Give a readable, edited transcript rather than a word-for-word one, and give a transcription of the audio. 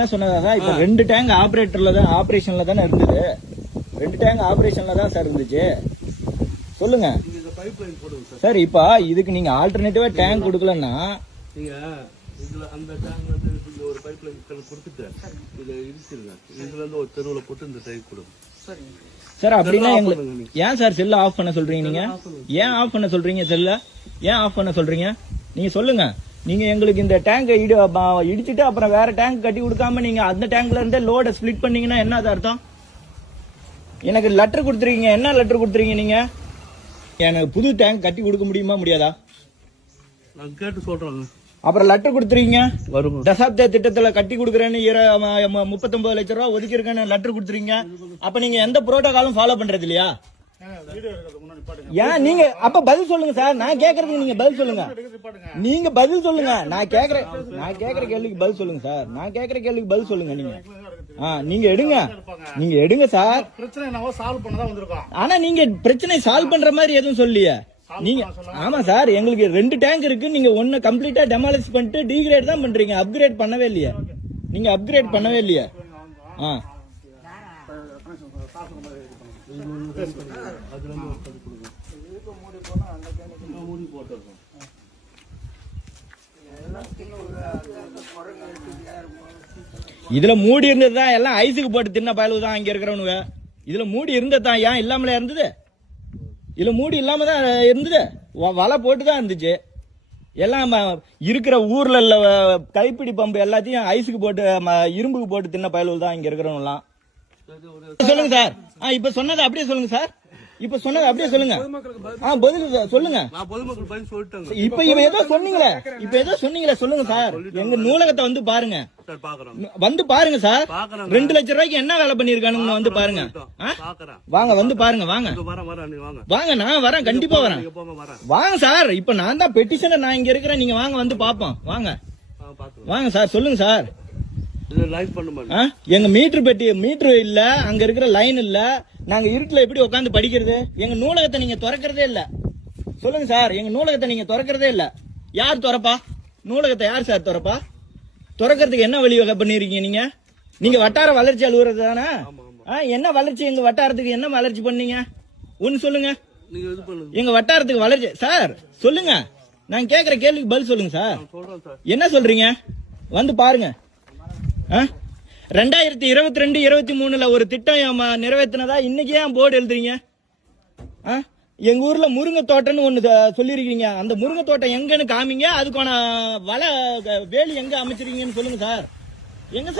சொன்னதா இப்ப 2 டேங்க் ஆபரேஷன்ல தானே இருந்தது. 2 டேங்க் ஆபரேஷன்ல தான் சார் இருந்துச்சு. சொல்லுங்க சார். இப்ப இதுக்கு நீங்க ஆல்டர்னேட்டிவா டேங்க் கொடுக்கலன்னா நீங்க இதுல அந்த டேங்க் வந்து ஒரு பைப் லைன் கொடுத்துட்டு இதை இடிச்சிருங்க. இதுல இருந்து ஒரு தெருவுல போட்டு இந்த டேங்க் கொடுங்க சார். அப்படின்னா எங்களுக்கு ஏன் சார் செல்ல ஆஃப் பண்ண சொல்றீங்க? நீங்க ஏன் ஆஃப் பண்ண சொல்றீங்க? செல்ல ஏன் ஆஃப் பண்ண சொல்றீங்க? நீங்க சொல்லுங்க. நீங்க எங்களுக்கு இந்த டேங்க் இடிச்சிட்டு அப்புறம் வேற டேங்க் கட்டி கொடுக்காம நீங்க அந்த டேங்க்ல இருந்தே லோட ஸ்பிளிட் பண்ணீங்கன்னா என்ன அர்த்தம்? எனக்கு லெட்டர் கொடுத்துருக்கீங்க. என்ன லெட்டர் கொடுத்துருக்கீங்க நீங்க? எனக்கு புது டேங்க் கட்டி கொடுக்க முடியுமா முடியாதா? நான் கேட்டு சொல்றேன். அப்புறம் லெட்டர் கொடுத்துருக்கீங்க. வரும் தசாப்த திட்டத்துல கட்டி கொடுக்குறேன்னு 39 லட்சம் ரூபாய் ஒதுக்கிருக்கேன்னு லெட்டர் கொடுத்துருக்கீங்க. அப்ப நீங்க எந்த புரோட்டோகாலும் ஃபாலோ பண்றது இல்லையா? ஏன் நீங்க அப்ப பதில் சொல்லுங்க சார். நான் கேக்குறதுக்கு நீங்க பதில் சொல்லுங்க. நீங்க பதில் சொல்லுங்க. நான் கேக்குற கேள்விக்கு பதில் சொல்லுங்க சார். நான் கேக்குற கேள்விக்கு பதில் சொல்லுங்க. நீங்க எடுங்க சார். ஆனா நீங்க பிரச்சனை சால்வ் பண்ற மாதிரி எதுவும் சொல்லியே நீங்க. ஆமா சார், எங்களுக்கு 2 டேங்க் இருக்கு. நீங்க ஒன்னு கம்ப்ளீட்டா டெமாலிஷ் பண்ணிட்டு டீகிரேட் தான் பண்றீங்க. அப்கிரேட் பண்ணவே இல்லையா? நீங்க அப்கிரேட் பண்ணவே இல்லையா? இதுல மூடி இருந்ததுதான் எல்லாம் ஐஸுக்கு போட்டு தின்ன பயலுதான் தான் இங்க இருக்கிறவனுங்க. இதுல மூடி இருந்ததான் ஏன் இல்லாமல இருந்தது? இதுல மூடி இல்லாம தான் இருந்தது. வலை போட்டு தான் இருந்துச்சு. எல்லாம் இருக்கிற ஊர்ல கைப்பிடி பம்பு எல்லாத்தையும் ஐஸுக்கு போட்டு இரும்புக்கு போட்டு தின்ன பயலுகள் தான் இங்க இருக்கிறவங்க எல்லாம். சொல்லுங்க சார். இப்ப சொன்னதை அப்படியே சொல்லுங்க சார். இப்ப சொன்னது அப்படியே சொல்லுங்க. பதில் சொல்லுங்க. இப்ப ஏதோ சொன்னீங்களே சொல்லுங்க சார். எங்க நூலகத்தை வந்து பாருங்க. வந்து பாருங்க சார். 2 லட்சம் ரூபாய்க்கு என்ன வேலை பண்ணிருக்கானுங்க வந்து பாருங்க. வாங்க வந்து பாருங்க. வாங்க நான் வரேன். கண்டிப்பா வரேன். வாங்க சார். இப்ப நான் தான் பெட்டிஷனர். நான் இங்க இருக்கிறேன். நீங்க வாங்க வந்து பாப்போம். வாங்க சார். சொல்லுங்க சார். எங்க மீட்டர் இல்ல. அங்க இருக்கிற லைன் இல்ல. நாங்க இருட்டுல எப்படி உட்காந்து படிக்கிறது? எங்க நூலகத்தை நீங்க திறக்கிறதே இல்ல. சொல்லுங்க சார். எங்க நூலகத்தை நீங்க திறக்கிறதே இல்ல. யார் திறப்பா? நூலகத்தை யார் சார் திறப்பா? திறக்கிறதுக்கு என்ன வழிவகை பண்ணிருக்கீங்க? நீங்க வட்டார வளர்ச்சி அலுவலர் தானே? என்ன வளர்ச்சி? எங்க வட்டாரத்துக்கு என்ன வளர்ச்சி பண்ணீங்க? ஒன்னு சொல்லுங்க. எங்க வட்டாரத்துக்கு வளர்ச்சி சார் சொல்லுங்க. நான் கேக்குற கேள்விக்கு பதில் சொல்லுங்க சார். என்ன சொல்றீங்க? வந்து பாருங்க. 2022-23 ஒரு திட்டம் நிறைவேற்றினதா இன்னைக்கு ஏன் போர்டு எழுதுறீங்க? எங்க ஊர்ல முருங்கை தோட்டம்னு ஒண்ணு சொல்லிருக்கீங்க. அந்த முருங்கை தோட்டம் எங்கன்னு காமிங்க. அதுக்கான வேலி எங்க அமைச்சிருக்கீங்கன்னு சொல்லுங்க சார். எங்க சார்